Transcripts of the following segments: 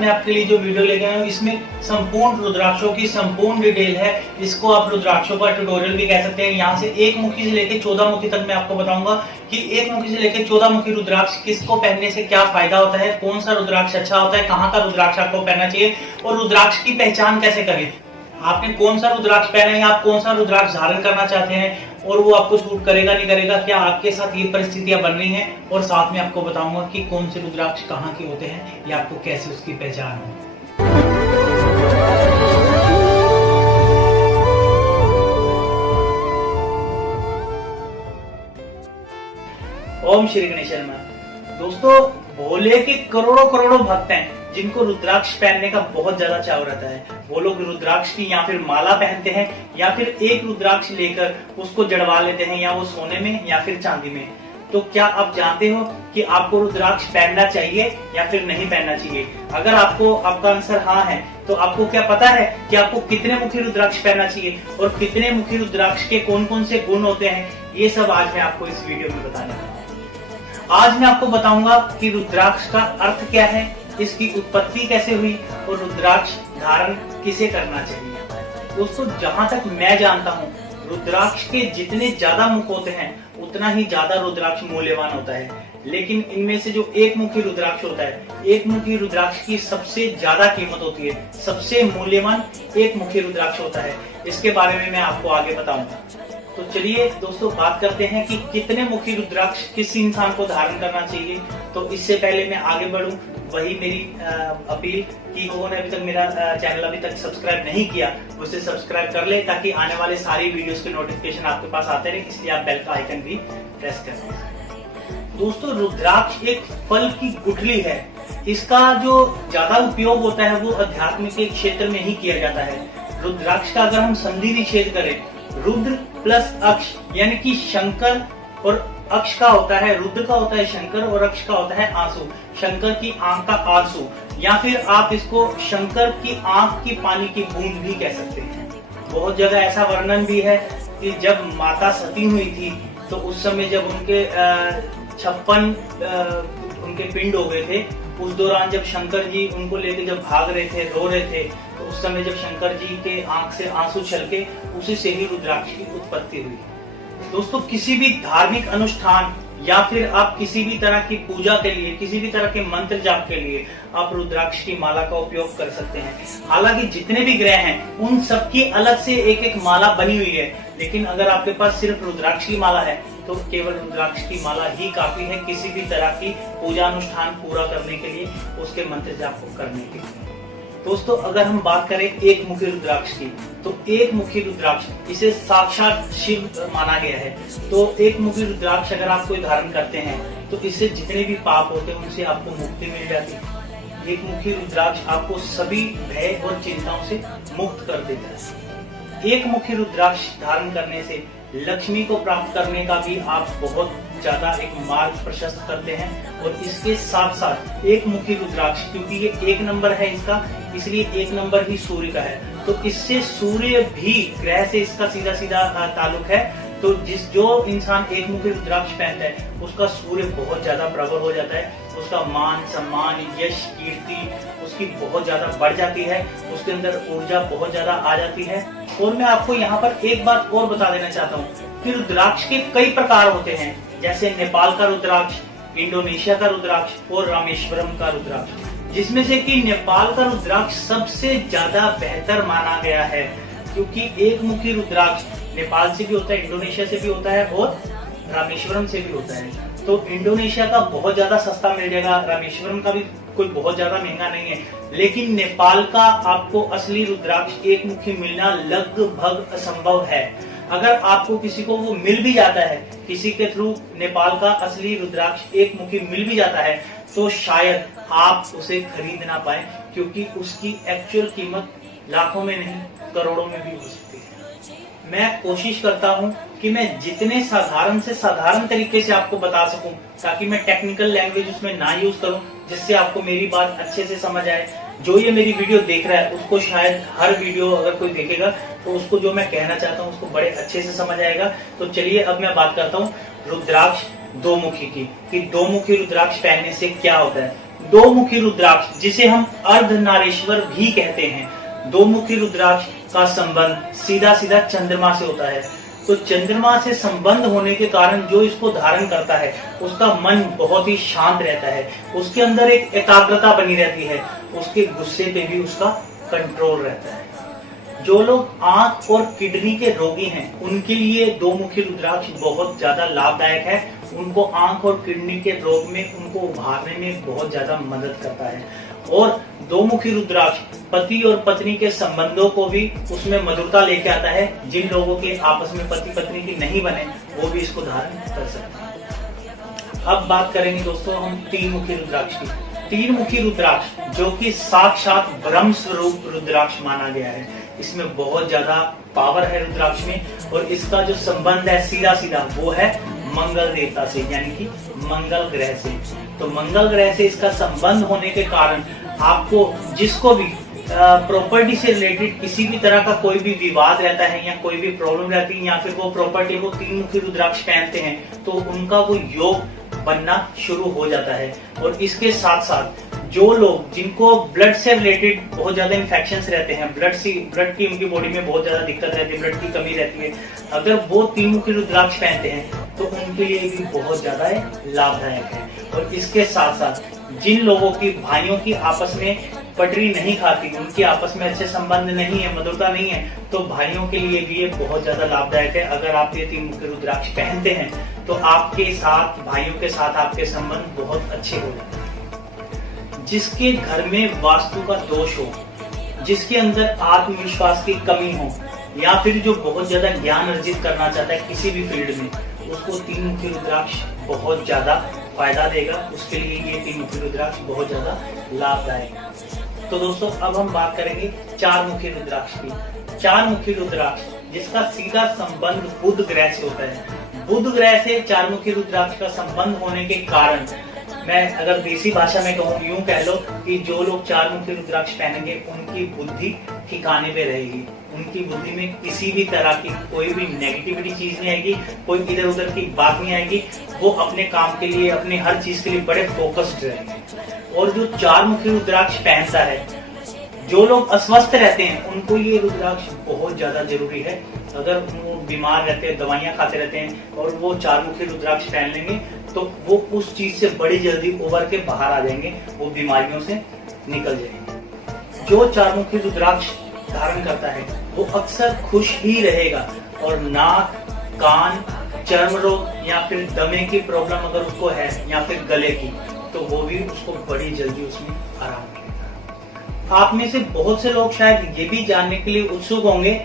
मैं आपके लिए जो वीडियो लेके आया हूँ इसमें संपूर्ण रुद्राक्षों की संपूर्ण डिटेल है। इसको आप रुद्राक्षों का ट्यूटोरियल भी कह सकते हैं। यहाँ से एक मुखी से लेकर 14 मुखी तक मैं आपको बताऊंगा कि एक मुखी से लेकर 14 मुखी रुद्राक्ष किसको पहनने से क्या फायदा होता है, कौन सा रुद्राक्ष अच्छा होता है, कहाँ का रुद्राक्ष आपको पहनना चाहिए और रुद्राक्ष की पहचान कैसे करें। आपने कौन सा रुद्राक्ष पहना है, आप कौन सा रुद्राक्ष धारण करना चाहते हैं और वो आपको सूट करेगा नहीं करेगा, क्या आपके साथ ये परिस्थितियां बन रही हैं, और साथ में आपको बताऊंगा कि कौन से रुद्राक्ष कहाँ के होते हैं या आपको कैसे उसकी पहचान हो। ओम श्री गणेश नमः। दोस्तों, भोले के करोड़ों करोड़ों भक्त हैं जिनको रुद्राक्ष पहनने का बहुत ज्यादा चाव रहता है। वो लोग रुद्राक्ष की या फिर माला पहनते हैं या फिर एक रुद्राक्ष लेकर उसको जड़वा लेते हैं, या वो सोने में या फिर चांदी में। तो क्या आप जानते हो कि आपको रुद्राक्ष पहनना चाहिए या फिर नहीं पहनना चाहिए? अगर आपका आंसर हाँ है तो आपको क्या पता है कि आपको कितने मुखी रुद्राक्ष पहनना चाहिए और कितने मुखी रुद्राक्ष के कौन कौन से गुण होते हैं? ये सब आज मैं आपको इस वीडियो में बताने वाला हूं। आज मैं आपको बताऊंगा कि रुद्राक्ष का अर्थ क्या है, इसकी उत्पत्ति कैसे हुई और रुद्राक्ष धारण किसे करना चाहिए। दोस्तों, जहां तक मैं जानता हूं, रुद्राक्ष के जितने ज्यादा मुख होते हैं उतना ही ज्यादा रुद्राक्ष मूल्यवान होता है। लेकिन इनमें से जो एक मुखी रुद्राक्ष होता है, एक मुखी रुद्राक्ष की सबसे ज्यादा कीमत होती है, सबसे मूल्यवान एक मुखी रुद्राक्ष होता है। इसके बारे में मैं आपको आगे बताऊंगा। तो चलिए दोस्तों, बात करते हैं कि कितने मुखी रुद्राक्ष किस इंसान को धारण करना चाहिए। तो इससे पहले मैं आगे बढ़ूं, वही मेरी अपील कि उन्होंने अभी तक मेरा चैनल अभी तक सब्सक्राइब नहीं किया, उसे सब्सक्राइब कर ले ताकि आने वाले सारी वीडियोस के नोटिफिकेशन आपके पास आते रहे। इसलिए आप बेल का आइकन भी प्रेस कर लें। दोस्तों, रुद्राक्ष एक फल की गुठली है। इसका जो ज्यादा उपयोग होता है वो अध्यात्म के क्षेत्र में ही किया जाता है। रुद्राक्ष का अगर हम संधि निषेध करें, रुद्र प्लस अक्ष यानी कि शंकर, और अक्ष का होता है, रुद्र का होता है शंकर और अक्ष का होता है आंसू, शंकर की आंख का आंसू, या फिर आप इसको शंकर की आंख की पानी की बूंद भी कह सकते हैं। बहुत जगह ऐसा वर्णन भी है कि जब माता सती हुई थी तो उस समय जब उनके 56 उनके पिंड हो गए थे, उस दौरान जब शंकर जी उनको लेके जब भाग रहे थे, रो रहे थे, तो उस समय जब शंकर जी के आंख से आंसू छलके, उसी से ही रुद्राक्ष की उत्पत्ति हुई। दोस्तों, किसी भी धार्मिक अनुष्ठान या फिर आप किसी भी तरह की पूजा के लिए, किसी भी तरह के मंत्र जाप के लिए आप रुद्राक्ष की माला का उपयोग कर सकते हैं। हालांकि जितने भी ग्रह हैं उन सबकी अलग से एक एक माला बनी हुई है, लेकिन अगर आपके पास सिर्फ रुद्राक्ष की माला है तो केवल रुद्राक्ष की माला ही काफी है किसी भी तरह की पूजा अनुष्ठान पूरा करने के लिए, उसके मंत्र जाप को करने के लिए। दोस्तों, अगर हम बात करें एक मुखी रुद्राक्ष की, तो एक मुखी रुद्राक्ष इसे साक्षात शिव माना गया है। तो एक मुखी रुद्राक्ष अगर आप कोई धारण करते हैं तो इससे जितने भी पाप होते हैं उनसे आपको मुक्ति मिल जाती है। एक मुखी रुद्राक्ष आपको सभी भय और चिंताओं से मुक्त कर देता है। एक मुखी रुद्राक्ष धारण करने से लक्ष्मी को प्राप्त करने का भी आप बहुत ज्यादा एक मार्ग प्रशस्त करते हैं। और इसके साथ साथ एक मुखी रुद्राक्ष, क्योंकि ये एक नंबर है इसका, इसलिए एक नंबर ही सूर्य का है, तो इससे सूर्य भी ग्रह से इसका सीधा सीधा ताल्लुक है। तो जो इंसान एक मुखी रुद्राक्ष पहनता है उसका सूर्य बहुत ज्यादा प्रबल हो जाता है, उसका मान सम्मान यश कीर्ति उसकी बहुत ज्यादा बढ़ जाती है, उसके अंदर ऊर्जा बहुत ज्यादा आ जाती है। और मैं आपको यहाँ पर एक बात और बता देना चाहता हूँ कि रुद्राक्ष के कई प्रकार होते हैं, जैसे नेपाल का रुद्राक्ष, इंडोनेशिया का रुद्राक्ष और रामेश्वरम का रुद्राक्ष, जिसमें से कि नेपाल का रुद्राक्ष सबसे ज्यादा बेहतर माना गया है, क्योंकि एक मुखी रुद्राक्ष नेपाल से भी होता है, इंडोनेशिया से भी होता है और रामेश्वरम से भी होता है। तो इंडोनेशिया का बहुत ज्यादा सस्ता मिल जाएगा, रामेश्वरम का भी कोई बहुत ज्यादा महंगा नहीं है, लेकिन नेपाल का आपको असली रुद्राक्ष एक मुखी मिलना लगभग असंभव है। अगर आपको किसी को वो मिल भी जाता है, किसी के थ्रू नेपाल का असली रुद्राक्ष एक मुखी मिल भी जाता है, तो शायद आप उसे खरीद ना पाए, क्योंकि उसकी एक्चुअल कीमत लाखों में नहीं करोड़ों में भी हो सकती है। मैं कोशिश करता हूं कि मैं जितने साधारण से साधारण तरीके से आपको बता सकूं, ताकि मैं टेक्निकल लैंग्वेज उसमें ना यूज करूं, जिससे आपको मेरी बात अच्छे से समझ आए। जो ये मेरी वीडियो देख रहा है उसको शायद हर वीडियो अगर कोई देखेगा तो उसको जो मैं कहना चाहता हूँ उसको बड़े अच्छे से समझ आएगा। तो चलिए अब मैं बात करता हूँ रुद्राक्ष दो मुखी की, कि दो मुखी रुद्राक्ष पहनने से क्या होता है। दो मुखी रुद्राक्ष, जिसे हम अर्धनारीश्वर भी कहते हैं, दो मुखी रुद्राक्ष का संबंध सीधा सीधा चंद्रमा से होता है। तो चंद्रमा से संबंध होने के कारण जो इसको धारण करता है उसका मन बहुत ही शांत रहता है, उसके अंदर एक एकाग्रता बनी रहती है, उसके गुस्से पे भी उसका कंट्रोल रहता है। जो लोग आंख और किडनी के रोगी हैं उनके लिए दो मुखी रुद्राक्ष बहुत ज्यादा लाभदायक है। उनको आंख और किडनी के रोग में उनको उभारने में बहुत ज्यादा मदद करता है। और दो मुखी रुद्राक्ष पति और पत्नी के संबंधों को भी उसमें मधुरता लेके आता है। जिन लोगों के आपस में पति पत्नी की नहीं बने वो भी इसको धारण कर सकते हैं। अब बात करेंगे दोस्तों हम तीन मुखी रुद्राक्ष की। तीन मुखी रुद्राक्ष जो कि साक्षात ब्रह्म स्वरूप रुद्राक्ष माना गया है, इसमें बहुत ज्यादा पावर है रुद्राक्ष में। और इसका जो संबंध है सीधा सीधा वो है मंगल देवता से, यानी कि मंगल ग्रह से। तो मंगल ग्रह से इसका संबंध होने के कारण आपको जिसको भी प्रॉपर्टी से रिलेटेड किसी भी तरह का कोई भी विवाद रहता है या कोई भी प्रॉब्लम रहती है या फिर वो प्रॉपर्टी को तीन मुखी रुद्राक्ष पहनते हैं तो उनका वो योग बनना शुरू हो जाता है। और इसके साथ साथ जो लोग जिनको ब्लड से रिलेटेड बहुत ज्यादा इन्फेक्शंस रहते हैं, ब्लड की उनकी बॉडी में बहुत ज्यादा दिक्कत रहती है, ब्लड की कमी रहती है, अगर वो तीन मुखी रुद्राक्ष पहनते हैं तो उनके लिए भी बहुत ज्यादा लाभदायक है। और इसके साथ साथ जिन लोगों की भाइयों की आपस में पटरी नहीं खाती, उनके आपस में अच्छे संबंध नहीं है, मधुरता नहीं है, तो भाइयों के लिए भी ये बहुत ज्यादा लाभदायक है। अगर आप ये तीन मुखी रुद्राक्ष पहनते हैं तो आपके साथ भाइयों के साथ आपके संबंध बहुत अच्छे हो जाते हैं। जिसके घर में वास्तु का दोष हो, जिसके अंदर आत्मविश्वास की कमी हो, या फिर जो बहुत ज्यादा ज्ञान अर्जित करना चाहता है किसी भी फील्ड में, उसको तीन मुखी रुद्राक्ष बहुत ज्यादा फायदा देगा। उसके लिए ये तीन मुखी रुद्राक्ष बहुत ज्यादा लाभदायक है। तो दोस्तों अब हम बात करेंगे चार मुखी रुद्राक्ष की। चार मुखी रुद्राक्ष जिसका सीधा संबंध बुध ग्रह से होता है। बुध ग्रह से चार मुखी रुद्राक्ष का संबंध होने के कारण मैं अगर देसी भाषा में कहूँ यूं कह लो कि जो लोग चार मुखी रुद्राक्ष पहनेंगे उनकी बुद्धि ठिकाने पे रहेगी, उनकी बुद्धि में किसी भी तरह की कोई भी नेगेटिविटी चीज नहीं आएगी, कोई इधर उधर की बात नहीं आएगी, वो अपने काम के लिए अपने हर चीज के लिए बड़े फोकस्ड रहेंगे। और जो चार मुखी रुद्राक्ष पहनता है, जो लोग अस्वस्थ रहते हैं उनको ये रुद्राक्ष बहुत ज्यादा जरूरी है। अगर वो बीमार रहते हैं, दवाइयां खाते रहते हैं और वो चार मुखी रुद्राक्ष पहन लेंगे तो वो उस चीज से बड़ी जल्दी उभर के बाहर आ जाएंगे, वो बीमारियों से निकल जाएंगे। जो चार मुखी रुद्राक्ष धारण करता है वो अक्सर खुश ही रहेगा और नाक, कान, चर्म रोग या फिर दमे की प्रॉब्लम अगर उसको है या फिर गले की, तो वो भी उसको बड़ी जल्दी उसमें आराम मिलेगा। आप में से बहुत से लोग शायद ये भी जानने के लिए उत्सुक होंगे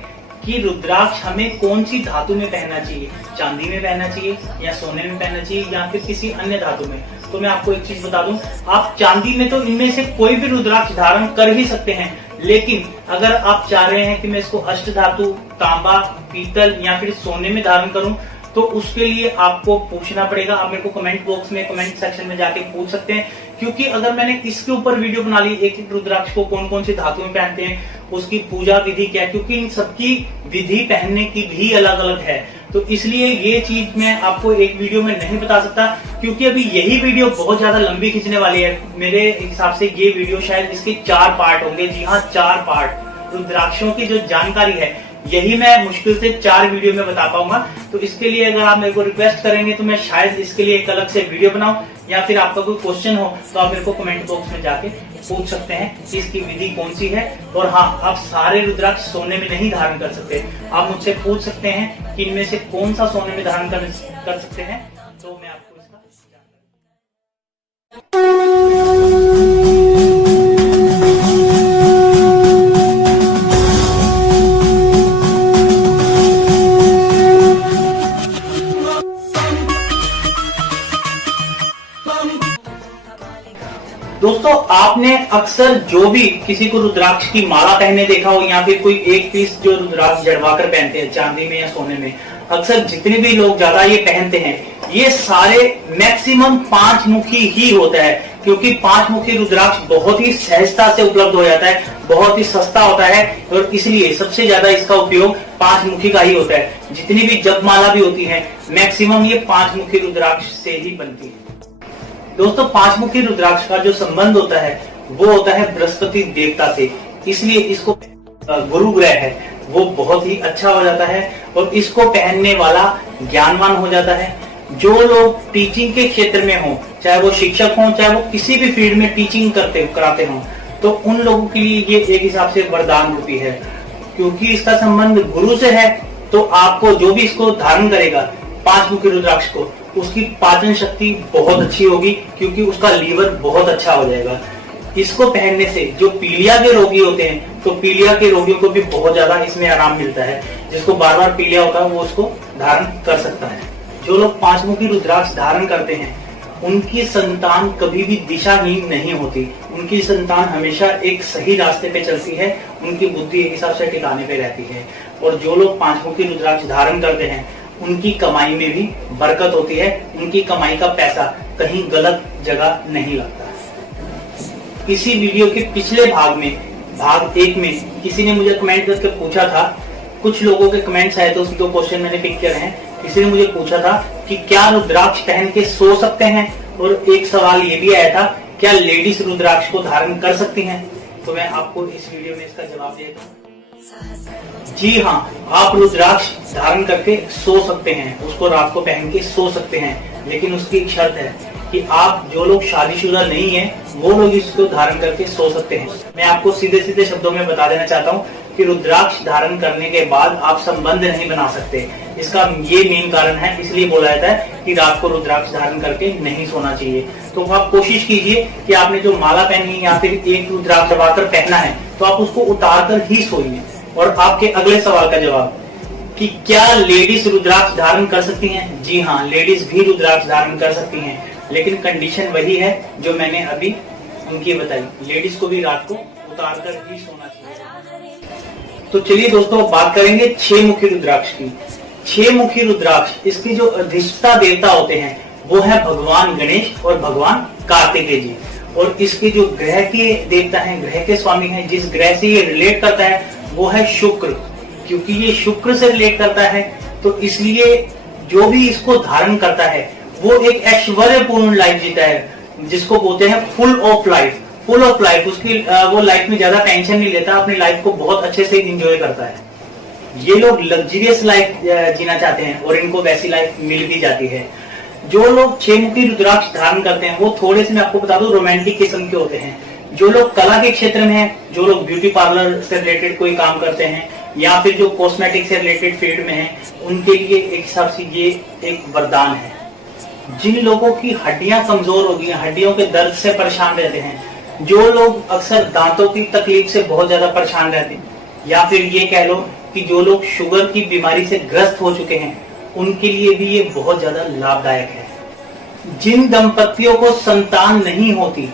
कि रुद्राक्ष हमें कौन सी धातु में पहनना चाहिए, चांदी में पहनना चाहिए या सोने में पहनना चाहिए या फिर किसी अन्य धातु में। तो मैं आपको एक चीज बता दूं, आप चांदी में तो इनमें से कोई भी रुद्राक्ष धारण कर ही सकते हैं, लेकिन अगर आप चाह रहे हैं कि मैं इसको अष्ट धातु, तांबा, पीतल या फिर सोने में धारण करूं तो उसके लिए आपको पूछना पड़ेगा। आप मेरे को कमेंट बॉक्स में, कमेंट सेक्शन में जाके पूछ सकते हैं, क्योंकि अगर मैंने इसके ऊपर वीडियो बना ली एक एक रुद्राक्ष को कौन कौन सी धातु में पहनते हैं, उसकी पूजा विधि क्या है, क्योंकि इन सबकी विधि पहनने की भी अलग अलग है। तो इसलिए ये चीज मैं आपको एक वीडियो में नहीं बता सकता, क्योंकि अभी यही वीडियो बहुत ज्यादा लंबी खींचने वाली है। मेरे हिसाब से ये वीडियो शायद इसके 4 पार्ट होंगे। जी हाँ, 4 पार्ट। रुद्राक्षों की जो जानकारी है यही मैं मुश्किल से 4 वीडियो में बता पाऊंगा। तो इसके लिए अगर आप मेरे को रिक्वेस्ट करेंगे तो मैं शायद इसके लिए एक अलग से वीडियो बनाऊं, या फिर आपका कोई क्वेश्चन हो तो आप मेरे को कमेंट बॉक्स में जाके पूछ सकते हैं कि इसकी विधि कौन सी है। और हाँ, आप सारे रुद्राक्ष सोने में नहीं धारण कर सकते। आप मुझसे पूछ सकते हैं कि इनमें से कौन सा सोने में धारण कर सकते हैं, तो मैं आपको इसका दोस्तों, आपने अक्सर जो भी किसी को रुद्राक्ष की माला पहने देखा हो या फिर कोई एक पीस जो रुद्राक्ष जड़वाकर पहनते हैं चांदी में या सोने में, अक्सर जितने भी लोग ज्यादा ये पहनते हैं ये सारे मैक्सिमम 5 मुखी ही होता है, क्योंकि 5 मुखी रुद्राक्ष बहुत ही सहजता से उपलब्ध हो जाता है, बहुत ही सस्ता होता है और इसलिए सबसे ज्यादा इसका उपयोग 5 मुखी का ही होता है। जितनी भी जपमाला भी होती है मैक्सिमम ये 5 मुखी रुद्राक्ष से ही बनती है। दोस्तों, पांचमुखी रुद्राक्ष का जो संबंध होता है वो होता है बृहस्पति देवता से, इसलिए इसको गुरु ग्रह है वो बहुत ही अच्छा हो जाता है और इसको पहनने वाला ज्ञानवान हो जाता है। जो लोग टीचिंग के क्षेत्र में हो, चाहे वो शिक्षक हो, चाहे वो किसी भी फील्ड में टीचिंग कराते हो, तो उन लोगों के लिए ये एक हिसाब से वरदान रूपी है, क्योंकि इसका संबंध गुरु से है। तो आपको जो भी इसको धारण करेगा पांचमुखी रुद्राक्ष को, उसकी पाचन शक्ति बहुत अच्छी होगी, क्योंकि उसका लीवर बहुत अच्छा हो जाएगा। इसको पहनने से जो पीलिया के रोगी होते हैं, तो पीलिया के रोगियों को भी बहुत ज्यादा इसमें आराम मिलता है। जिसको बार बार पीलिया होता है वो उसको धारण कर सकता है। जो लोग पांचमुखी रुद्राक्ष धारण करते हैं उनकी संतान कभी भी दिशाहीन नहीं होती, उनकी संतान हमेशा एक सही रास्ते पे चलती है, उनकी बुद्धि एक हिसाब से ठिकाने पे रहती है। और जो लोग पांचमुखी रुद्राक्ष धारण करते हैं उनकी कमाई में भी बरकत होती है, उनकी कमाई का पैसा कहीं गलत जगह नहीं लगता। इसी वीडियो के पिछले भाग में, भाग 1 में, किसी ने मुझे कमेंट करके पूछा था, कुछ लोगों के कमेंट्स आए थे, उसके 2 क्वेश्चन मैंने पिक किए हैं। किसी ने मुझे पूछा था कि क्या रुद्राक्ष पहन के सो सकते हैं, और एक सवाल ये भी आया था, क्या लेडीज रुद्राक्ष को धारण कर सकती हैं? तो मैं आपको इस वीडियो में इसका जवाब देता हूँ। जी हाँ, आप रुद्राक्ष धारण करके सो सकते हैं, उसको रात को पहन के सो सकते हैं, लेकिन उसकी एक शर्त है कि आप जो लोग शादीशुदा नहीं है वो लोग इसको धारण करके सो सकते हैं। मैं आपको सीधे सीधे शब्दों में बता देना चाहता हूँ कि रुद्राक्ष धारण करने के बाद आप संबंध नहीं बना सकते। इसका ये मेन कारण है, इसलिए बोला जाता है कि रात को रुद्राक्ष धारण करके नहीं सोना चाहिए। तो आप कोशिश कीजिए कि आपने जो माला पहनी या फिर एक रुद्राक्ष दबाकर पहना है तो आप उसको उतार कर ही सोइए। और आपके अगले सवाल का जवाब कि क्या लेडीज रुद्राक्ष धारण कर सकती हैं? जी हाँ, लेडीज भी रुद्राक्ष धारण कर सकती हैं, लेकिन कंडीशन वही है जो मैंने अभी उनकी बताई, लेडीज को भी रात को उतार कर ही सोना चाहिए। तो चलिए दोस्तों, बात करेंगे 6 मुखी रुद्राक्ष की। 6 मुखी रुद्राक्ष, इसकी जो अधिष्ठता देवता होते हैं वो है भगवान गणेश और भगवान कार्तिकेय जी। और इसके जो ग्रह के देवता हैं, ग्रह के स्वामी हैं, जिस ग्रह से ये रिलेट करता है वो है शुक्र। क्योंकि ये शुक्र से रिलेट करता है तो इसलिए जो भी इसको धारण करता है वो एक ऐश्वर्यपूर्ण लाइफ जीता है, जिसको बोलते हैं full of life. Full of life, उसकी वो लाइफ में ज्यादा टेंशन नहीं लेता, अपनी लाइफ को बहुत अच्छे से एंजॉय करता है। ये लोग लग्जरियस लाइफ जीना चाहते हैं और इनको वैसी लाइफ मिल भी जाती है। जो लोग 6 मुखी रुद्राक्ष धारण करते हैं वो थोड़े से, मैं आपको बता दूं, रोमांटिक किस्म के होते हैं। जो लोग कला के क्षेत्र में हैं, जो लोग ब्यूटी पार्लर से रिलेटेड कोई काम करते हैं या फिर जो कॉस्मेटिक से रिलेटेड फील्ड में हैं, उनके लिए एक हिसाब से ये एक वरदान है। जिन लोगों की हड्डियां कमजोर हो गई हैं, हड्डियों के दर्द से परेशान रहते हैं, जो लोग अक्सर दांतों की तकलीफ से बहुत ज्यादा परेशान रहते हैं, या फिर ये कह लो कि जो लोग शुगर की बीमारी से ग्रस्त हो चुके हैं, उनके लिए भी ये बहुत ज्यादा लाभदायक है। जिन दंपतियों को संतान नहीं होती,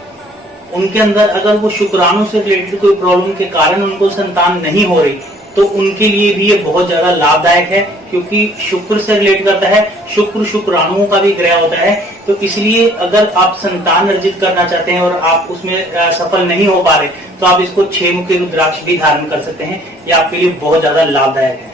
उनके अंदर अगर वो शुक्राणु से रिलेटेड कोई प्रॉब्लम के कारण उनको संतान नहीं हो रही, तो उनके लिए भी ये बहुत ज्यादा लाभदायक है, क्योंकि शुक्र से रिलेट करता है। शुक्र शुक्राणुओं का भी ग्रह होता है, तो इसलिए अगर आप संतान अर्जित करना चाहते हैं और आप उसमें सफल नहीं हो पा रहे, तो आप इसको 6 मुखी रुद्राक्ष भी धारण कर सकते हैं। ये आपके लिए बहुत ज्यादा लाभदायक है।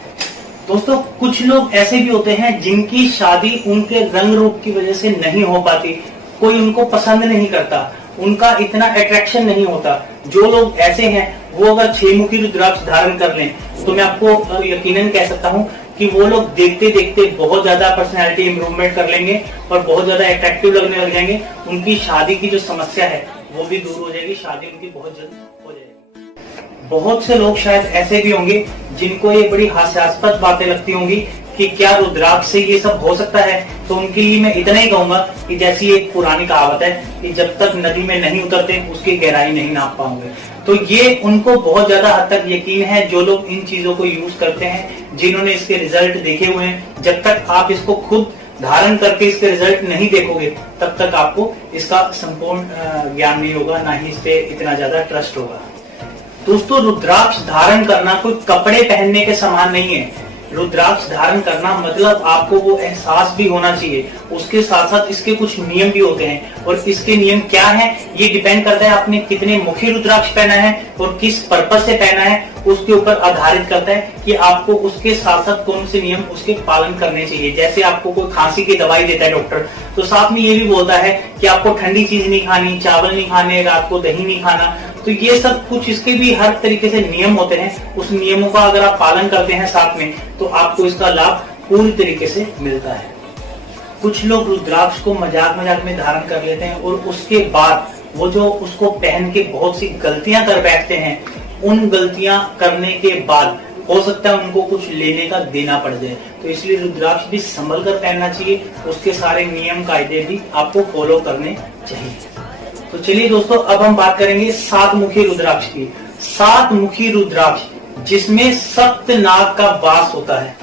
दोस्तों, कुछ लोग ऐसे भी होते हैं जिनकी शादी उनके रंग रूप की वजह से नहीं हो पाती, कोई उनको पसंद नहीं करता, उनका इतना अट्रैक्शन नहीं होता। जो लोग ऐसे हैं वो अगर 6 मुखी रुद्राक्ष धारण कर लें तो मैं आपको यकीनन कह सकता हूं कि वो लोग देखते देखते बहुत ज्यादा पर्सनैलिटी इंप्रूवमेंट कर लेंगे और बहुत ज्यादा अट्रैक्टिव लगने लग जाएंगे। उनकी शादी की जो समस्या है वो भी दूर हो जाएगी, शादी उनकी बहुत जल्द हो जाएगी। बहुत से लोग शायद ऐसे भी होंगे जिनको ये बड़ी हास्यास्पद बातें लगती होंगी कि क्या रुद्राक्ष से ये सब हो सकता है। तो उनके लिए मैं इतना ही कहूंगा कि जैसी एक पुरानी कहावत है कि जब तक नदी में नहीं उतरते उसकी गहराई नहीं नाप पाओगे। तो ये उनको बहुत ज्यादा हद तक यकीन है जो लोग इन चीजों को यूज करते हैं, जिन्होंने इसके रिजल्ट देखे हुए हैं। जब तक आप इसको खुद धारण करके इसके रिजल्ट नहीं देखोगे तब तक आपको इसका संपूर्ण ज्ञान नहीं होगा, ना ही इस पे इतना ज्यादा ट्रस्ट होगा। दोस्तों, रुद्राक्ष धारण करना कोई कपड़े पहनने के समान नहीं है। रुद्राक्ष धारण करना मतलब आपको वो एहसास भी होना चाहिए। उसके साथ साथ इसके कुछ नियम भी होते हैं, और इसके नियम क्या हैं ये डिपेंड करता है आपने कितने मुखी रुद्राक्ष पहना है और किस पर्पज से पहना है, उसके ऊपर आधारित करता है कि आपको उसके साथ साथ कौन से नियम उसके पालन करने चाहिए। जैसे आपको कोई खांसी की दवाई देता है डॉक्टर, तो साथ में ये भी बोलता है कि आपको ठंडी चीज नहीं खानी, चावल नहीं खाने, रात को दही नहीं खाना। तो ये सब कुछ इसके भी हर तरीके से नियम होते हैं। उस नियमों का अगर आप पालन करते हैं साथ में, तो आपको इसका लाभ पूरी तरीके से मिलता है। कुछ लोग रुद्राक्ष को मजाक मजाक में धारण कर लेते हैं और उसके बाद वो जो उसको पहन के बहुत सी गलतियां कर बैठते हैं, उन गलतियां करने के बाद हो सकता है उनको कुछ लेने का देना पड़ जाए। तो इसलिए रुद्राक्ष भी संभल कर पहनना चाहिए, उसके सारे नियम कायदे भी आपको फॉलो करने चाहिए। तो चलिए दोस्तों, अब हम बात करेंगे 7 मुखी रुद्राक्ष की। 7 मुखी रुद्राक्ष जिसमें सप्त नाग का वास होता है,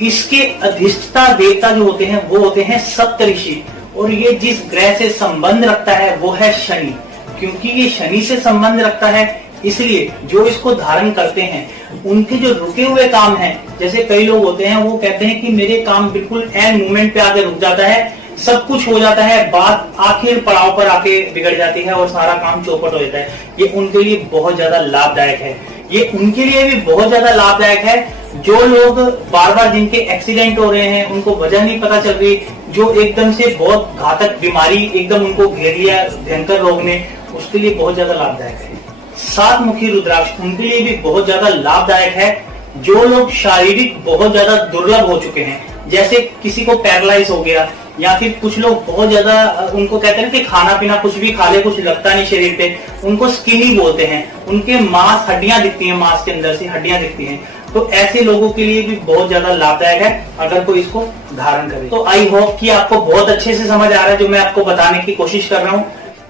इसके अधिष्ठता देवता जो होते हैं वो होते हैं सप्तऋषि, और ये जिस ग्रह से संबंध रखता है वो है शनि। क्योंकि ये शनि से संबंध रखता है, इसलिए जो इसको धारण करते हैं उनके जो रुके हुए काम हैं, जैसे कई लोग होते हैं वो कहते हैं कि मेरे काम बिल्कुल एन मोमेंट पे आके रुक जाता है, सब कुछ हो जाता है, बात आखिर पड़ाव पर आके बिगड़ जाती है और सारा काम चौपट हो जाता है। ये उनके लिए बहुत ज्यादा लाभदायक है। ये उनके लिए भी बहुत ज्यादा लाभदायक है जो लोग बार बार जिनके एक्सीडेंट हो रहे हैं, उनको वजह नहीं पता चल रही, जो एकदम से बहुत घातक बीमारी एकदम उनको घेर लिया भयंकर रोग ने, उसके लिए बहुत ज्यादा लाभदायक है। 7 मुखी रुद्राक्ष उनके लिए भी बहुत ज्यादा लाभदायक है जो लोग शारीरिक बहुत ज्यादा दुर्लभ हो चुके हैं, जैसे किसी को पैरालाइज हो गया, या फिर कुछ लोग बहुत ज्यादा उनको कहते हैं कि खाना पीना कुछ भी खा ले कुछ लगता नहीं शरीर पे, उनको स्किनी बोलते हैं, उनके मांस हड्डियां दिखती हैं, मांस के अंदर से हड्डियां दिखती हैं। तो ऐसे लोगों के लिए भी बहुत ज्यादा लाभदायक है अगर कोई इसको धारण करे। तो आई होप कि आपको बहुत अच्छे से समझ आ रहा है जो मैं आपको बताने की कोशिश कर रहा हूँ।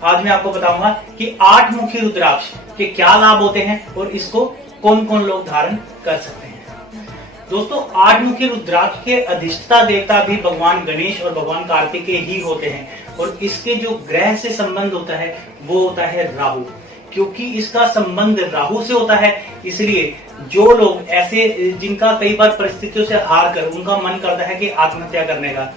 आज मैं आपको बताऊंगा कि 8 मुखी रुद्राक्ष के क्या लाभ होते हैं और इसको कौन कौन लोग धारण कर सकते हैं। दोस्तों, 8 मुखी रुद्राक्ष के अधिष्ठता देवता भी भगवान गणेश और भगवान कार्तिकेय ही होते हैं, और इसके जो ग्रह से संबंध होता है वो होता है राहु। क्योंकि इसका संबंध राहु से होता है, इसलिए जो लोग ऐसे जिनका कई बार परिस्थितियों से हार कर उनका मन करता है कि आत्महत्या करने का,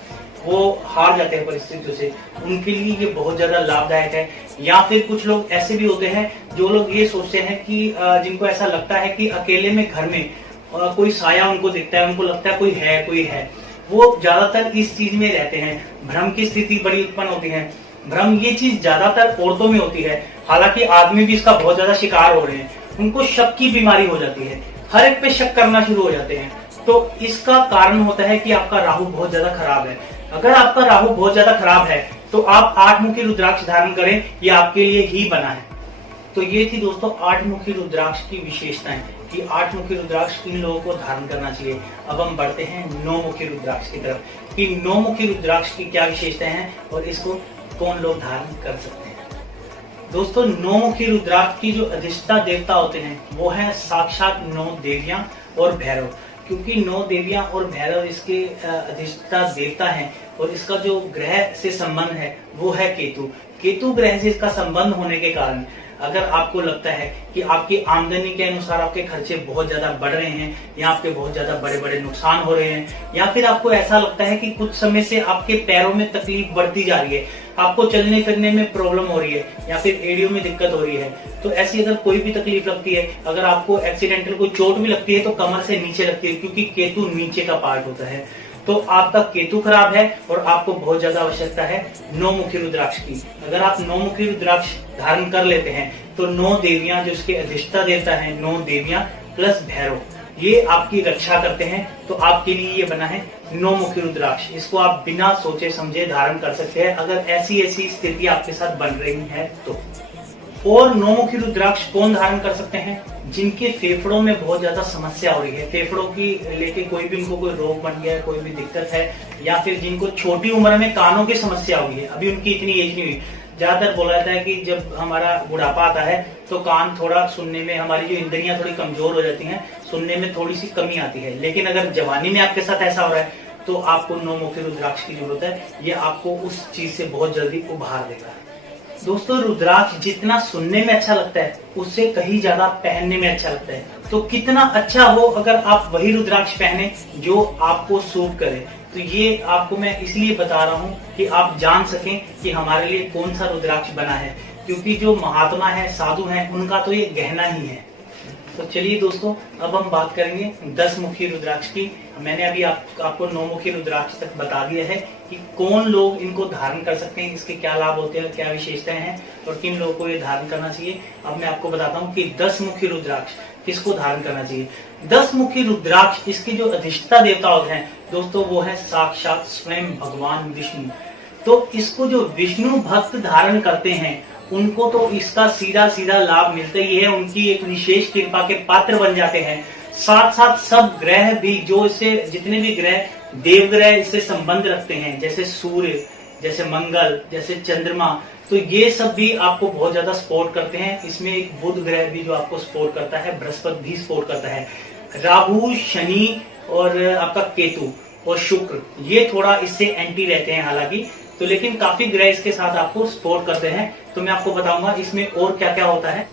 वो हार जाते हैं परिस्थितियों से, उनके लिए ये बहुत ज्यादा लाभदायक है। या फिर कुछ लोग ऐसे भी होते हैं जो लोग ये सोचते हैं कि जिनको ऐसा लगता है कि अकेले में घर में कोई साया उनको दिखता है, उनको लगता है कोई है, वो ज्यादातर इस चीज में रहते हैं, भ्रम की स्थिति बड़ी उत्पन्न होती है। भ्रम ये चीज ज्यादातर औरतों में होती है, हालांकि आदमी भी इसका बहुत ज्यादा शिकार हो रहे हैं। उनको शक की बीमारी हो जाती है, हर एक पे शक करना शुरू हो जाते हैं। तो इसका कारण होता है कि आपका राहु बहुत ज्यादा खराब है। अगर आपका राहु बहुत ज्यादा खराब है तो आप 8 मुखी रुद्राक्ष धारण करें, ये आपके लिए ही बना है। तो ये थी दोस्तों 8 मुखी रुद्राक्ष की विशेषताएं कि 8 मुखी रुद्राक्ष किन लोगों को धारण करना चाहिए। अब हम बढ़ते हैं 9 मुखी रुद्राक्ष की तरफ कि 9 मुखी रुद्राक्ष की क्या विशेषताएं हैं और इसको कौन लोग धारण कर सकते हैं। दोस्तों, 9 मुखी रुद्राक्ष की जो अधिष्ठता देवता होते हैं वो है साक्षात 9 देवियां और भैरव। क्योंकि 9 देवियां और भैरव इसके अधिष्ठता देवता हैं, और इसका जो ग्रह से संबंध है वो है केतु। केतु ग्रह से इसका संबंध होने के कारण अगर आपको लगता है कि आपकी आमदनी के अनुसार आपके खर्चे बहुत ज्यादा बढ़ रहे हैं, या आपके बहुत ज्यादा बड़े बड़े नुकसान हो रहे हैं, या फिर आपको ऐसा लगता है कि कुछ समय से आपके पैरों में तकलीफ बढ़ती जा रही है, आपको चलने फिरने में प्रॉब्लम हो रही है, या फिर एड़ियों में दिक्कत हो रही है, तो ऐसी अगर कोई भी तकलीफ लगती है, अगर आपको एक्सीडेंटल कोई चोट भी लगती है तो कमर से नीचे लगती है, क्योंकि केतु नीचे का पार्ट होता है, तो आपका केतु खराब है और आपको बहुत ज्यादा आवश्यकता है 9 मुखी रुद्राक्ष की। अगर आप 9 मुखी रुद्राक्ष धारण कर लेते हैं तो 9 देवियां जो इसके अधिष्ठता देवता है, 9 देवियां प्लस भैरव, ये आपकी रक्षा करते हैं। तो आपके लिए ये बना है 9 मुखी रुद्राक्ष। इसको आप बिना सोचे समझे धारण कर सकते हैं अगर ऐसी स्थिति आपके साथ बन रही है तो। और 9 मुखी रुद्राक्ष कौन धारण कर सकते हैं? जिनके फेफड़ों में बहुत ज्यादा समस्या हो रही है, फेफड़ों की लेके कोई भी उनको कोई रोग बन गया है, कोई भी दिक्कत है, या फिर जिनको छोटी उम्र में कानों की समस्या हुई है, अभी उनकी इतनी एज नहीं हुई। ज्यादातर बोला जाता है कि जब हमारा बुढ़ापा आता है तो कान थोड़ा सुनने में, हमारी जो इंद्रियां थोड़ी कमजोर हो जाती हैं, सुनने में थोड़ी सी कमी आती है। लेकिन अगर जवानी में आपके साथ ऐसा हो रहा है तो आपको 9 मुखी रुद्राक्ष की जरूरत है, ये आपको उस चीज से बहुत जल्दी उभार देगा। दोस्तों, रुद्राक्ष जितना सुनने में अच्छा लगता है उससे कहीं ज्यादा पहनने में अच्छा लगता है। तो कितना अच्छा हो अगर आप वही रुद्राक्ष पहने जो आपको सूट करे। तो ये आपको मैं इसलिए बता रहा हूँ कि आप जान सकें कि हमारे लिए कौन सा रुद्राक्ष बना है, क्योंकि जो महात्मा है, साधु हैं, उनका तो ये गहना ही है। तो चलिए दोस्तों, अब हम बात करेंगे 10 मुखी रुद्राक्ष की। मैंने अभी आपको 9 मुखी रुद्राक्ष तक बता दिया है कि कौन लोग इनको धारण कर सकते हैं, इसके क्या लाभ होते हैं, क्या विशेषताएं हैं और किन लोगों को ये धारण करना चाहिए। अब मैं आपको बताता हूँ कि 10 मुखी रुद्राक्ष किसको धारण करना चाहिए। 10 मुखी रुद्राक्ष, इसके जो अधिष्ठता देवता होते हैं दोस्तों, वो है साक्षात स्वयं भगवान विष्णु। तो इसको जो विष्णु भक्त धारण करते हैं उनको तो इसका सीधा सीधा लाभ मिलता ही है, उनकी एक विशेष कृपा के पात्र बन जाते हैं। साथ साथ सब ग्रह भी, जो इससे जितने भी ग्रह, देवग्रह इससे संबंध रखते हैं, जैसे सूर्य, जैसे मंगल, जैसे चंद्रमा, तो ये सब भी आपको बहुत ज्यादा सपोर्ट करते हैं। इसमें एक बुध ग्रह भी जो आपको सपोर्ट करता है, बृहस्पति भी सपोर्ट करता है, राहु, शनि और आपका केतु और शुक्र, ये थोड़ा इससे एंटी रहते हैं हालांकि, तो लेकिन काफी ग्रह इसके साथ आपको सपोर्ट करते हैं। तो मैं आपको बताऊंगा इसमें और क्या क्या होता है।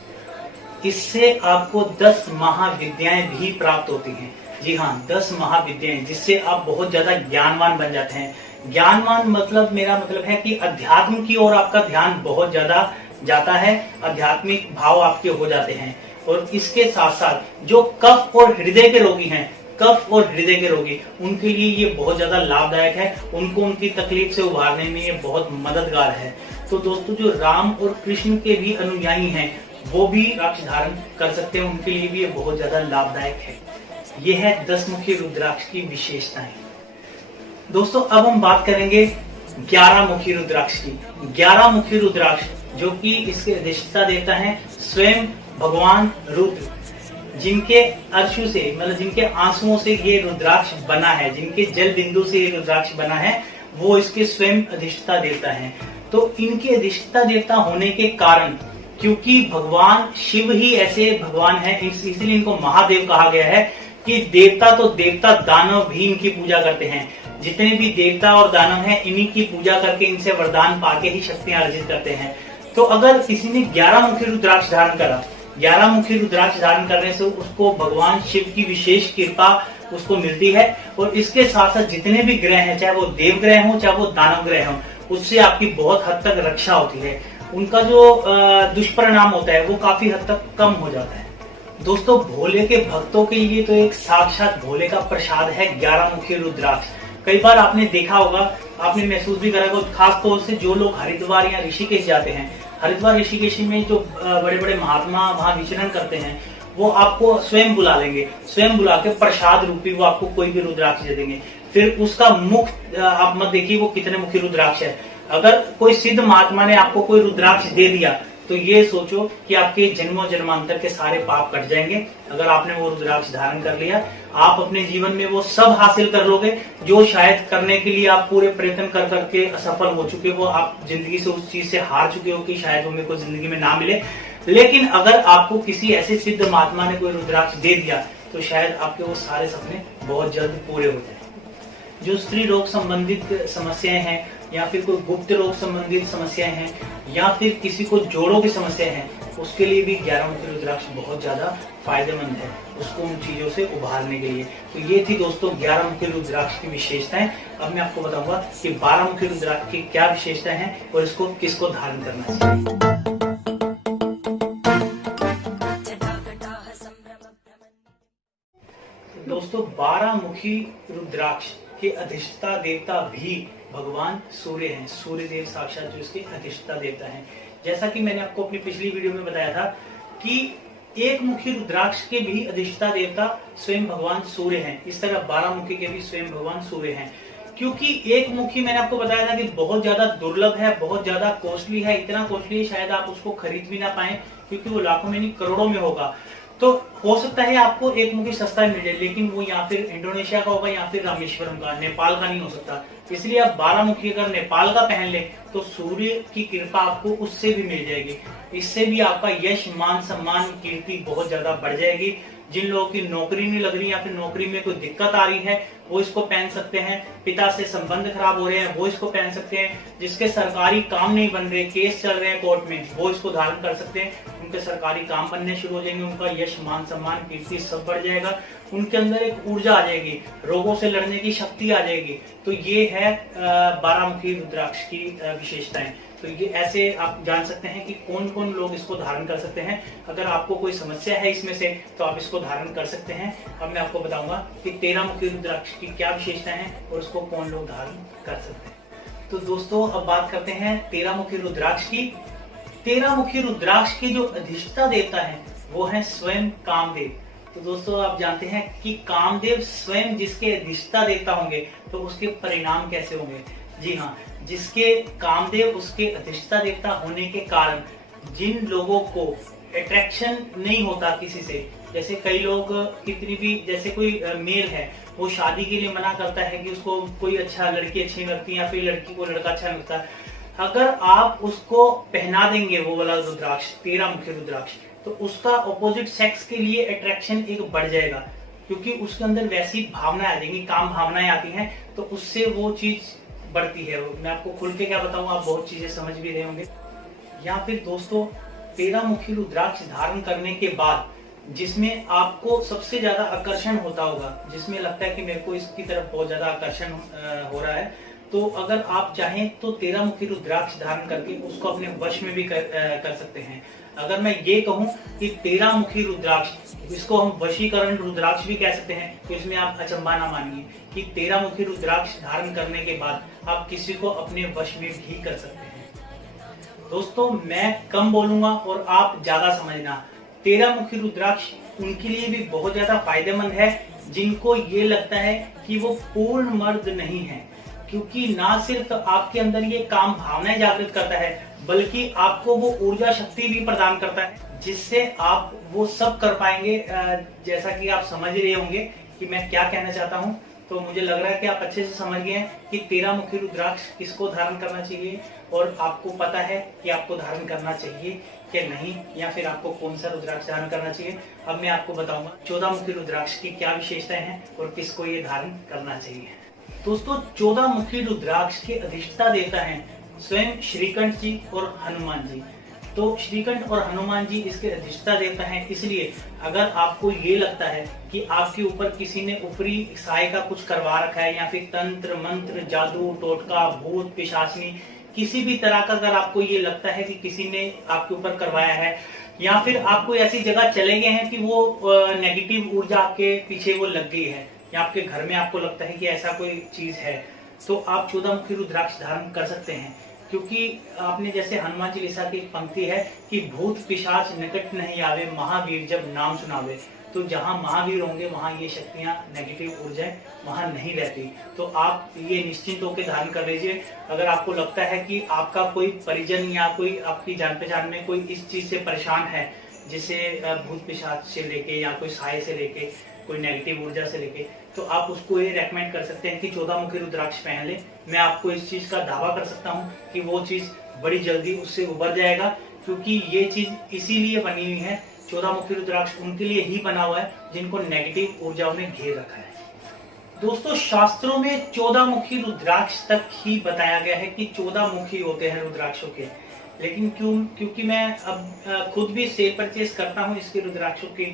इससे आपको 10 महाविद्याएं भी प्राप्त होती हैं। जी हाँ, 10 महाविद्याएं, जिससे आप बहुत ज्यादा ज्ञानवान बन जाते हैं। ज्ञानवान मतलब, मेरा मतलब है कि अध्यात्म की ओर आपका ध्यान बहुत ज्यादा जाता है, आध्यात्मिक भाव आपके हो जाते हैं। और इसके साथ साथ जो कफ और हृदय के रोगी हैं, कफ और हृदय के रोगी, उनके लिए ये बहुत ज्यादा लाभदायक है, उनको उनकी तकलीफ से उबारने में ये बहुत मददगार है। तो दोस्तों, जो राम और कृष्ण के भी अनुयायी हैं वो भी रुद्राक्ष धारण कर सकते हैं, उनके लिए भी ये बहुत ज्यादा लाभदायक है। ये है 10 मुखी रुद्राक्ष की विशेषताएं। दोस्तों, अब हम बात करेंगे 11 मुखी रुद्राक्ष की। 11 मुखी रुद्राक्ष जो कि इसके अधिष्ठता देवता है स्वयं भगवान रुद्र, जिनके अर्शु से, मतलब जिनके आंसुओं से ये रुद्राक्ष बना है, जिनके जल बिंदु से ये रुद्राक्ष बना है, वो इसके स्वयं अधिष्ठता देवता हैं। तो इनके अधिष्ठता देवता होने के कारण, क्योंकि भगवान शिव ही ऐसे भगवान हैं, इसलिए इनको महादेव कहा गया है कि देवता तो देवता, दानव भी इनकी पूजा करते हैं। जितने भी देवता और दानव हैं, इन्हीं की पूजा करके, इनसे वरदान पाके ही शक्तियां अर्जित करते हैं। तो अगर किसी ने 11 मुखी रुद्राक्ष धारण करा, 11 मुखी रुद्राक्ष धारण करने से उसको भगवान शिव की विशेष कृपा उसको मिलती है। और इसके साथ साथ जितने भी ग्रह हैं, चाहे वो देव ग्रह हो चाहे वो दानव ग्रह हो, उससे आपकी बहुत हद तक रक्षा होती है। उनका जो दुष्परिणाम होता है वो काफी हद तक कम हो जाता है। दोस्तों, भोले के भक्तों के लिए तो एक साक्षात भोले का प्रसाद है 11 मुखी रुद्राक्ष। कई बार आपने देखा होगा, आपने महसूस भी करा होगा, खास तौर से जो लोग हरिद्वार या ऋषिकेश जाते हैं, हरिद्वार ऋषिकेश में जो बड़े बड़े महात्मा वहां विचरण करते हैं, वो आपको स्वयं बुला लेंगे, स्वयं बुला के प्रसाद रूपी वो आपको कोई भी रुद्राक्ष दे देंगे। फिर उसका मुख आप मत देखिए वो कितने मुखी रुद्राक्ष है। अगर कोई सिद्ध महात्मा ने आपको कोई रुद्राक्ष दे दिया तो ये सोचो कि आपके जन्मों जन्मांतर के सारे पाप कट जाएंगे। अगर आपने वो रुद्राक्ष धारण कर लिया, आप अपने जीवन में वो सब हासिल कर लोगे जो शायद करने के लिए आप पूरे प्रयत्न कर करके असफल हो चुके हो। आप जिंदगी से उस चीज से हार चुके हो कि शायद वो मेरे को जिंदगी में ना मिले। लेकिन अगर आपको किसी ऐसे सिद्ध महात्मा ने कोई रुद्राक्ष दे दिया तो शायद आपके वो सारे सपने बहुत जल्द पूरे हो जाए। जो स्त्री रोग संबंधित समस्याएं हैं, या फिर कोई गुप्त रोग संबंधित समस्याएं हैं, या फिर किसी को जोड़ों की समस्या है, उसके लिए भी 11 मुखी रुद्राक्ष बहुत ज्यादा फायदेमंद है, उसको उन चीजों से उभारने के लिए। तो ये थी दोस्तों 11 मुखी रुद्राक्ष की विशेषताएं। अब मैं आपको बताऊंगा कि 12 मुखी रुद्राक्ष की क्या विशेषताएं हैं और इसको किसको धारण करना चाहिए। दोस्तों, 12 मुखी रुद्राक्ष के अधिष्ठता देवता भी भगवान सूर्य हैं। सूर्य देव साक्षात जो इसके अधिष्ठता देवता हैं। जैसा कि मैंने आपको अपनी पिछली वीडियो में बताया था कि एक मुखी रुद्राक्ष के भी अधिष्ठता देवता स्वयं भगवान सूर्य हैं, इस तरह 12 मुखी के भी स्वयं भगवान सूर्य हैं। क्योंकि एक मुखी मैंने आपको बताया था कि बहुत ज्यादा दुर्लभ है, बहुत ज्यादा कॉस्टली है, इतना कॉस्टली है शायद आप उसको खरीद भी ना पाए, क्योंकि वो लाखों में नहीं करोड़ों में होगा। तो हो सकता है आपको एक मुखी सस्ता मिल जाए, लेकिन वो या फिर इंडोनेशिया का होगा या फिर रामेश्वरम का, नेपाल का नहीं हो सकता। इसलिए आप 12 मुखी अगर नेपाल का पहन ले तो सूर्य की कृपा आपको उससे भी मिल जाएगी। इससे भी आपका यश, मान, सम्मान, कीर्ति बहुत ज्यादा बढ़ जाएगी। जिन लोगों की नौकरी नहीं लग रही या फिर नौकरी में कोई दिक्कत आ रही है, वो इसको पहन सकते हैं। पिता से संबंध खराब हो रहे हैं वो इसको पहन सकते हैं। जिसके सरकारी काम नहीं बन रहे, केस चल रहे हैं कोर्ट में, वो इसको धारण कर सकते हैं। उनके सरकारी काम बनने शुरू हो जाएंगे, उनका यश मान सम्मान कीर्ति सब बढ़ जाएगा, उनके अंदर एक ऊर्जा आ जाएगी, रोगों से लड़ने की शक्ति आ जाएगी। तो ये है 12 मुखी रुद्राक्ष की विशेषताएं। तो ये ऐसे आप जान सकते हैं कि कौन कौन लोग इसको धारण कर सकते हैं। अगर आपको कोई समस्या है इसमें से तो आप इसको धारण कर सकते हैं। अब मैं आपको बताऊंगा कि 13 मुखी रुद्राक्ष की क्या विशेषताएं हैं और उसको कौन लोग धारण कर सकते हैं। तो दोस्तों अब बात करते हैं 13 मुखी रुद्राक्ष की। 13 मुखी रुद्राक्ष की जो अधिष्ठता देवता है वो है स्वयं कामदेव। तो दोस्तों आप जानते हैं कि कामदेव स्वयं जिसके अधिष्ठता देवता होंगे तो उसके परिणाम कैसे होंगे। जी हाँ, जिसके कामदेव उसके अधिष्ठता देवता होने के कारण जिन लोगों को अट्रैक्शन नहीं होता किसी से, जैसे कई लोग कितनी भी, जैसे कोई मेल है वो शादी के लिए मना करता है कि उसको कोई अच्छा लड़की अच्छी नहीं लगती या फिर लड़की को लड़का अच्छा नहीं लगता, अगर आप उसको पहना देंगे वो वाला रुद्राक्ष 13 मुखी रुद्राक्ष, तो उसका ऑपोजिट सेक्स के लिए अट्रैक्शन एक बढ़ जाएगा, क्योंकि उसके अंदर वैसी भावनाएं आ जाएंगी, काम भावनाएं आती हैं, तो उससे वो चीज बढ़ती है। मैं आपको खुल के क्या बताऊं, आप बहुत चीजें समझ भी रहे होंगे। या फिर दोस्तों 13 मुखी रुद्राक्ष धारण करने के बाद जिसमें आपको सबसे ज्यादा आकर्षण होता होगा, जिसमें लगता है कि मेरे को इसकी तरफ बहुत ज्यादा आकर्षण हो रहा है, तो अगर आप चाहें तो 13 मुखी रुद्राक्ष धारण करके उसको अपने वश में भी कर सकते हैं। अगर मैं ये कहूं कि 13 मुखी रुद्राक्ष, इसको हम वशीकरण रुद्राक्ष भी कह सकते हैं, तो इसमें आप अचंबा ना मानिए कि 13 मुखी रुद्राक्ष धारण करने के बाद आप किसी को अपने वश में भी कर सकते हैं। दोस्तों मैं कम बोलूंगा और आप ज्यादा समझना। 13 मुखी रुद्राक्ष उनके लिए भी बहुत ज्यादा फायदेमंद है जिनको ये लगता है कि वो पूर्ण मर्द नहीं है, क्योंकि ना सिर्फ आपके अंदर ये काम भावनाएं जागृत करता है बल्कि आपको वो ऊर्जा शक्ति भी प्रदान करता है जिससे आप वो सब कर पाएंगे। जैसा कि आप समझ रहे होंगे कि मैं क्या कहना चाहता हूं, तो मुझे लग रहा है कि आप अच्छे से समझ गए हैं कि 13 मुखी रुद्राक्ष किसको धारण करना चाहिए और आपको पता है कि आपको धारण करना चाहिए कि नहीं, या फिर आपको कौन सा रुद्राक्ष धारण करना चाहिए। अब मैं आपको बताऊंगा 14 मुखी रुद्राक्ष की क्या विशेषताएं हैं और किसको ये धारण करना चाहिए। दोस्तों 14 मुखी रुद्राक्ष के अधिष्ठता देवता हैं स्वयं श्रीकंठ जी और हनुमान जी। तो श्रीकंठ और हनुमान जी इसके अधिष्ठता देवता हैं, इसलिए अगर आपको ये लगता है कि आपके ऊपर किसी ने ऊपरी साय का कुछ करवा रखा है या फिर तंत्र मंत्र जादू टोटका भूत पिशाचनी किसी भी तरह का, अगर आपको ये लगता है कि किसी ने आपके ऊपर करवाया है या फिर आप कोई ऐसी जगह चले गए हैं कि वो नेगेटिव ऊर्जा आपके पीछे वो लग गई है, या आपके घर में आपको लगता है कि ऐसा कोई चीज है, तो आप 14 मुखी रुद्राक्ष धारण कर सकते हैं। क्योंकि आपने जैसे हनुमान चालीसा की एक पंक्ति है कि भूत पिशाच निकट नहीं आवे महावीर जब नाम सुनावे, तो जहां महावीर होंगे वहां ये शक्तियां नेगेटिव ऊर्जाएं वहां नहीं रहती। तो आप ये निश्चिंत होकर धारण कर लीजिए। अगर आपको लगता है कि आपका कोई परिजन या कोई आपकी जान पहचान में कोई इस चीज से परेशान है, जिसे भूत पिशाच से लेके या कोई साय से लेके कोई नेगेटिव ऊर्जा से लेके, तो आप उसको ये रेकमेंड कर सकते हैं कि 14 मुखी रुद्राक्ष पहन ले। मैं आपको इस चीज का दावा कर सकता हूँ कि वो चीज बड़ी जल्दी उससे उबर जाएगा, क्योंकि ये चीज इसीलिए बनी हुई है। 14 मुखी रुद्राक्ष उनके लिए ही बना हुआ है जिनको नेगेटिव ऊर्जाओं ने घेर रखा है। दोस्तों शास्त्रों में 14 मुखी रुद्राक्ष तक ही बताया गया है कि 14 मुखी होते हैं रुद्राक्षों के, लेकिन क्योंकि मैं अब खुद भी सेल परचेज करता हूँ इसके रुद्राक्षों की,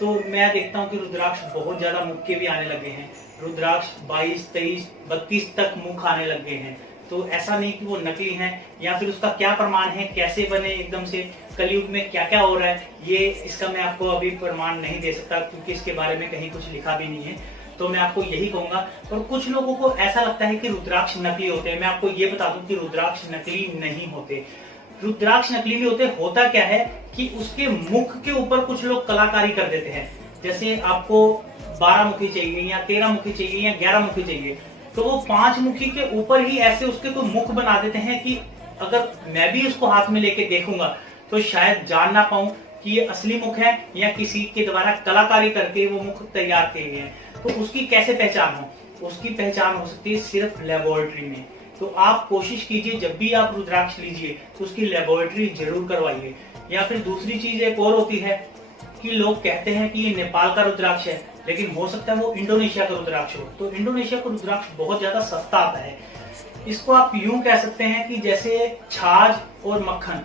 तो मैं देखता हूँ कि रुद्राक्ष बहुत ज्यादा मुख के भी आने लगे हैं। रुद्राक्ष 22, 23, 32 तक मुख आने लग गए हैं। तो ऐसा नहीं कि वो नकली हैं या फिर उसका क्या प्रमाण है, कैसे बने एकदम से, कलयुग में क्या क्या हो रहा है, ये इसका मैं आपको अभी प्रमाण नहीं दे सकता क्योंकि इसके बारे में कहीं कुछ लिखा भी नहीं है। तो मैं आपको यही कहूंगा। और कुछ लोगों को ऐसा लगता है कि रुद्राक्ष नकली होते हैं। मैं आपको ये बता दूं कि रुद्राक्ष नकली नहीं होते। रुद्राक्ष नकली भी होते, होता क्या है कि उसके मुख के ऊपर कुछ लोग कलाकारी कर देते हैं। जैसे आपको 12 मुखी चाहिए या 13 मुखी चाहिए या 11 मुखी चाहिए, तो वो 5 मुखी के ऊपर ही ऐसे उसके कोई मुख बना देते हैं कि अगर मैं भी उसको हाथ में लेके देखूंगा तो शायद जान ना पाऊं कि ये असली मुख है या किसी के द्वारा कलाकारी करके वो मुख तैयार किए गए हैं। तो उसकी कैसे पहचान हो? उसकी पहचान हो सकती है सिर्फ लेबोरेटरी में। तो आप कोशिश कीजिए जब भी आप रुद्राक्ष लीजिए तो उसकी लेबोरेटरी जरूर करवाइए। या फिर दूसरी चीज एक और होती है कि लोग कहते हैं कि ये नेपाल का रुद्राक्ष है, लेकिन हो सकता है वो इंडोनेशिया का रुद्राक्ष हो। तो इंडोनेशिया का रुद्राक्ष बहुत ज्यादा सस्ता आता है। इसको आप यूं कह सकते हैं कि जैसे छाछ और मक्खन,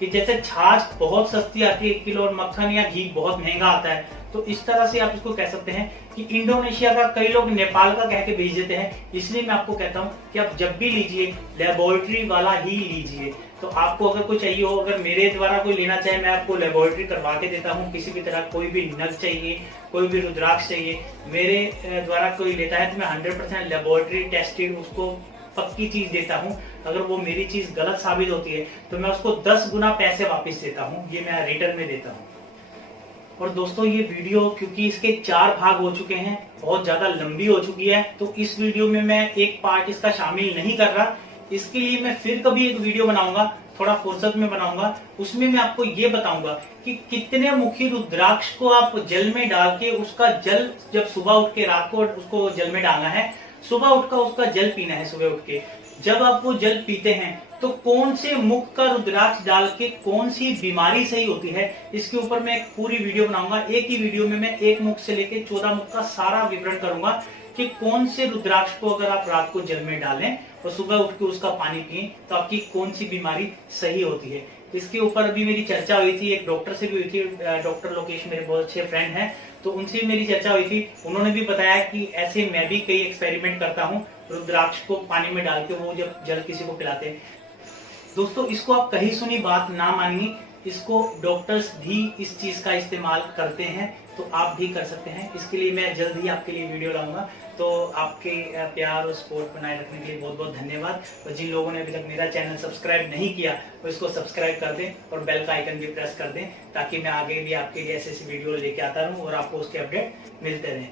कि जैसे छाछ बहुत सस्ती आती है 1 किलो और मक्खन या घी बहुत महंगा आता है, तो इस तरह से आप इसको कह सकते हैं कि इंडोनेशिया का कई लोग नेपाल का कह के भेज देते हैं। इसलिए मैं आपको कहता हूं कि आप जब भी लीजिए लेबोरेटरी वाला ही लीजिए। तो आपको अगर कोई चाहिए हो, अगर मेरे द्वारा कोई लेना चाहे, मैं आपको लेबोरेटरी करवा के देता हूँ। किसी भी तरह कोई भी नग चाहिए, कोई भी रुद्राक्ष चाहिए, मेरे द्वारा कोई लेता है तो मैं 100% लेबोरेटरी टेस्टेड उसको पक्की चीज देता हूं। अगर वो मेरी चीज गलत साबित होती है तो मैं उसको 10 गुना पैसे वापस देता हूं, ये मैं रिटर्न में देता हूं। और दोस्तों ये वीडियो क्योंकि इसके 4 भाग हो चुके हैं, बहुत ज्यादा लंबी हो चुकी है, तो इस वीडियो में मैं एक पार्ट इसका शामिल नहीं कर रहा। इसके लिए मैं फिर कभी एक वीडियो बनाऊंगा, थोड़ा फुर्सत में बनाऊंगा। उसमें मैं आपको ये बताऊंगा कि कितने मुखी रुद्राक्ष को आप जल में डाल के उसका जल, जब सुबह उठ के, रात को उसको जल में डालना है, सुबह उठकर उसका जल पीना है। सुबह उठ के जब आप वो जल पीते हैं तो कौन से मुख का रुद्राक्ष डाल के कौन सी बीमारी सही होती है, इसके ऊपर मैं एक पूरी वीडियो बनाऊंगा। एक ही वीडियो में मैं 1 मुख से लेके 14 मुख का सारा विवरण करूंगा कि कौन से रुद्राक्ष को अगर आप रात को जल में डालें और सुबह उठ के उसका पानी पिए तो आपकी कौन सी बीमारी सही होती है। इसके ऊपर अभी मेरी चर्चा हुई थी, एक डॉक्टर से भी हुई थी। डॉक्टर लोकेश मेरे बहुत अच्छे फ्रेंड हैं, तो उनसे मेरी चर्चा हुई थी। उन्होंने भी बताया कि ऐसे मैं भी कई एक्सपेरिमेंट करता हूँ रुद्राक्ष को पानी में डाल के, वो जब जल किसी को पिलाते हैं। दोस्तों इसको आप कहीं सुनी बात ना मानिए, इसको डॉक्टर्स भी इस चीज का इस्तेमाल करते हैं, तो आप भी कर सकते हैं। इसके लिए मैं जल्द ही आपके लिए वीडियो लाऊंगा। तो आपके प्यार और सपोर्ट बनाए रखने के लिए बहुत बहुत धन्यवाद। और जिन लोगों ने अभी तक मेरा चैनल सब्सक्राइब नहीं किया वो इसको सब्सक्राइब कर दें और बेल का आइकन भी प्रेस कर दें, ताकि मैं आगे भी आपके लिए ऐसी वीडियो लेके आता रहूं और आपको उसके अपडेट मिलते रहें।